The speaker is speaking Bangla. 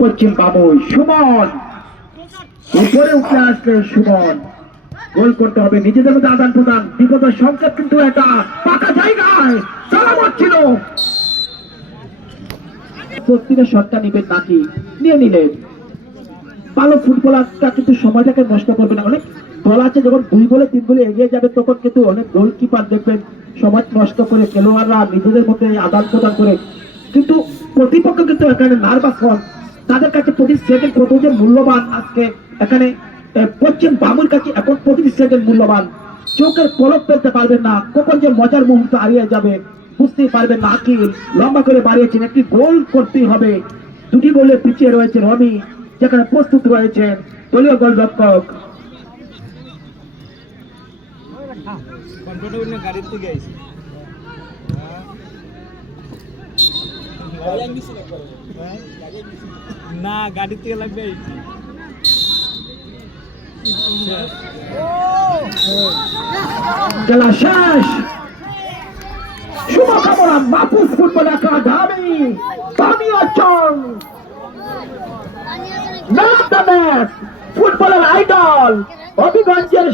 পশ্চিম বাবু সুমন উপরে উঠে আসলে সুমন গোল করতে হবে, নিজেদের মধ্যে আদান প্রদান, বিগত সংকেত কিন্তু এটা পাকা জায়গায় সালামত ছিল। প্রত্যেকের শটটা নিবেন নাকি, নিয়ে নিলেন। ভালো ফুটবলারটা কিন্তু সময়টাকে নষ্ট করবে না। অনেক দল আছে যখন 2 গোলে 3 গোলে এগিয়ে যাবে তখন কিন্তু অনেক গোলকিপার দেখবেন সময় নষ্ট করে, খেলোয়াড়রা নিজেদের মধ্যে আদান প্রদান করে, কিন্তু প্রতিপক্ষ কিন্তু এখানে নার্ভাস হন, তাদের কাছে প্রতি সেকেন্ড কত যে মূল্যবান। আজকে এখানে পশ্চিম বাবুর কাছে এখন প্রতি সেকেন্ড মূল্যবান, চোখের পলক ফেলতে পারবেন না, কখন যে মজার মুহূর্ত হারিয়ে যাবে বুঝতেই পারবেন না। আকিল লম্বা করে বাড়িয়েছেন, একটি গোল করতেই হবে। 2টি গোলে পিছিয়ে রয়েছে রমি, যেখানে প্রস্তুত রয়েছেন দলীয় গোলরক্ষক। না গাড়ি থেকে লাগবে। খেলা শেষ। শুভকামনা Mahfuz football academy Baniachong, man of the match, ফুটবলের আইডল, হবিগঞ্জের